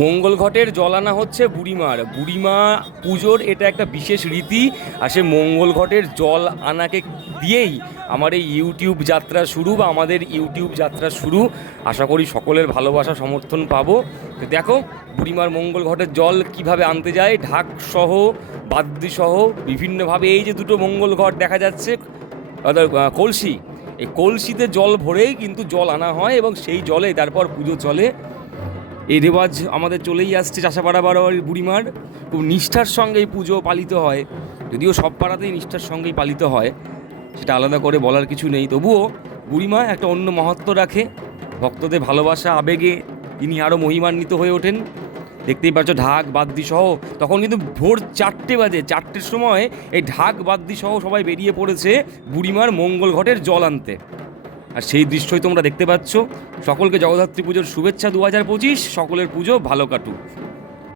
মঙ্গল ঘটের জল আনা হচ্ছে বুড়িমা পুজোর এটা একটা বিশেষ রীতি। আর সে মঙ্গল ঘটের জল আনাকে দিয়েই আমার এই ইউটিউব যাত্রা শুরু, বা আমাদের ইউটিউব যাত্রা শুরু। আশা করি সকলের ভালোবাসা সমর্থন পাবো। তো দেখো বুড়িমার মঙ্গল ঘটের জল কিভাবে আনতে যায়, ঢাক সহ বাদ্যি সহ বিভিন্নভাবে। এই যে দুটো মঙ্গল ঘট দেখা যাচ্ছে, কলসি, এই কলসিতে জল ভরেই কিন্তু জল আনা হয় এবং সেই জলে তারপর পুজো চলে। এই রেওয়াজ আমাদের চলেই আসছে চাষাপাড়া বারোয়ারির বুড়িমার। খুব নিষ্ঠার সঙ্গে এই পুজো পালিত হয়, যদিও সব পাড়াতেই নিষ্ঠার সঙ্গেই পালিত হয়, সেটা আলাদা করে বলার কিছু নেই। তবুও বুড়িমা একটা অন্য মাহাত্ম্য রাখে, ভক্তদের ভালোবাসা আবেগে তিনি আরও মহিমান্বিত হয়ে ওঠেন। দেখতেই পাচ্ছ ঢাক বাদ্যি সহ, তখন কিন্তু ভোর 4টে বাজে, 4টের সময় এই ঢাক বাদ্যি সহ সবাই বেরিয়ে পড়েছে বুড়িমার মঙ্গল ঘটের জল আনতে। আর সেই দৃশ্যই তোমরা দেখতে পাচ্ছ। সকলকে জগদ্ধাত্রী পুজোর শুভেচ্ছা 2025। সকলের পুজো ভালো কাটুক।